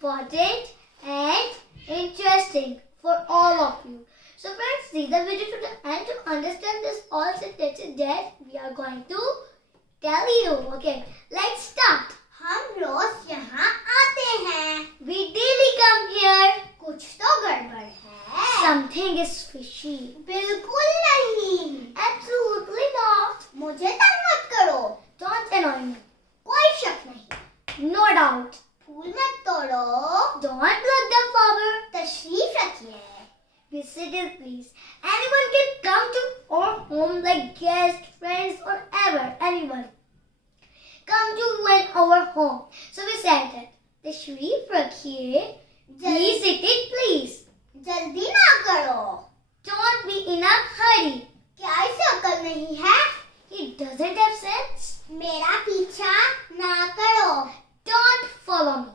important and interesting for all of you. So friends, see the video to the end to understand this all sentences that we are going to tell you. Okay, let's start. हम रोज यहाँ आते हैं. We daily come here. कुछ तो गड़बड़ है. Something is fishy. बिल्कुल नहीं. Absolutely not. मुझे तंग मत करो. Don't annoy me. कोई शक नहीं. No doubt. फूल मत तोड़ो. Don't pluck the flower. तशरीफ रखिए. Visit it, please. Anyone can come to our home like guests, friends, or ever. Anyone. Come to our home. So we said that. तशरीफ रखिए. Visit it, please. जल्दी ना करो. Don't be in a hurry. क्या इसे अकल नहीं है? It doesn't have sense. मेरा पीछा ना करो. Don't follow me.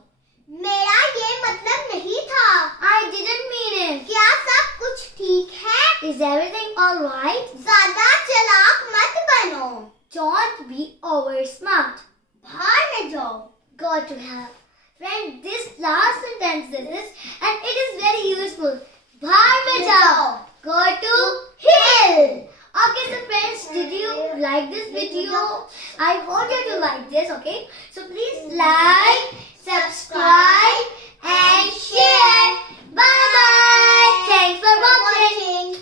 मेरा ये मतलब नहीं था. I didn't mean it. क्या सब कुछ ठीक है? Is everything alright? ज्यादा चालाक मत बनो. Don't be over smart. बाहर में जाओ. Go to hell. Friend, this last sentence is, and it is very useful. बाहर में जाओ. Go to hell. Okay, so friends, did you like this video? I hope that you like this, okay? So please like, subscribe and share. Bye bye. Thanks for watching.